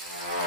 Bye.